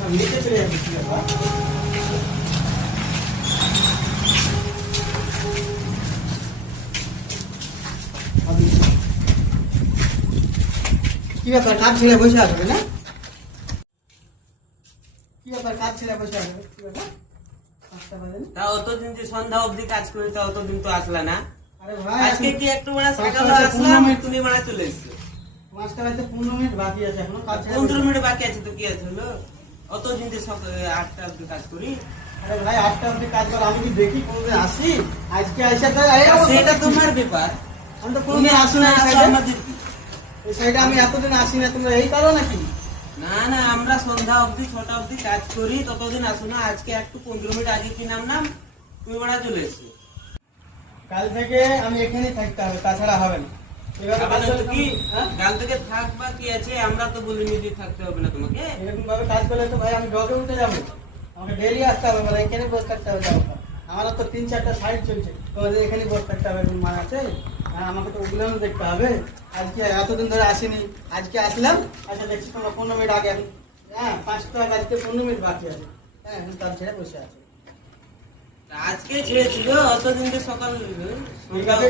সব নিচে চলে যাবে কি ব্যাপার? কি ব্যাপার কাজ ছেড়ে বসে আসবে না? কি ব্যাপার কাজ ছেড়ে বসে আসবে কি ব্যাপার? 5টা বাজে না? তা অতদিন যে সন্ধ্যা অবধি কাজ করি তা অতদিন তো আসলা না। আরে ভাই আজকে কি একটু মানে সকালে 5টা আসলাম 15 মিনিট তুমি মানে চলে এসছো। 5টা বাজে 15 মিনিট বাকি আছে এখনো কাজ ছেড়ে 15 বসে- মিনিট বাকি আছে তো কি আছে হলো। অতদিন যে সকালে 8টা অবধি কাজ করি। আরে ভাই 8টা অবধি কাজ কর আমি কি দেখি কোনদিন আসি আজকে আইসা তো সেটা তোমার ব্যাপার। আমি তো তুমি কোনদিন আসি আসো না না এই আসো সাইডে আমাদের কি? এই সাইডে আমি এতদিন আসি না তোমরা এই পারো নাকি? না না আমরা সন্ধ্যা অবধি 6টা অবধি কাজ করি ততদিন আসো না। আজকে একটু 15 মিনিট আগে কি নাম তুমি বড়া চলে এসছো। কাল থেকে আমি এখানেই থাকতে হবে তাছাড়া হবে না এভাবে কাজ আপাতত করলে কি হ্যাঁ কাল থেকে থাকবা কি আছে আমরা তো বলিনি যে থাকতে হবে না তোমাকে। এরকম ভাবে কাজ করলে তো ভাই আমি ডগে উঠে যাবো আমাকে ডেইলি আসতে হবে মানে এখানে বসে থাকতে হবে যাবো আমারও তো 3-4টা সাইড চলছে তোমাদের এখানে বসে থাকতে হবে এরকম মানে আছে আর আমাকে তো ওগুলো দেখতে হবে আজকে এতদিন ধরে আসিনি আজকে আসলাম আচ্ছা দেখছি তোমরা 15 মিনিট আগে হ্যাঁ 5টা বাজতে 15 মিনিট বাকি আছে হ্যাঁ এখন তার ছেড়ে বসে আছে আজকে ছেড়েছিল অতদিন যে সকাল ঠিক আছে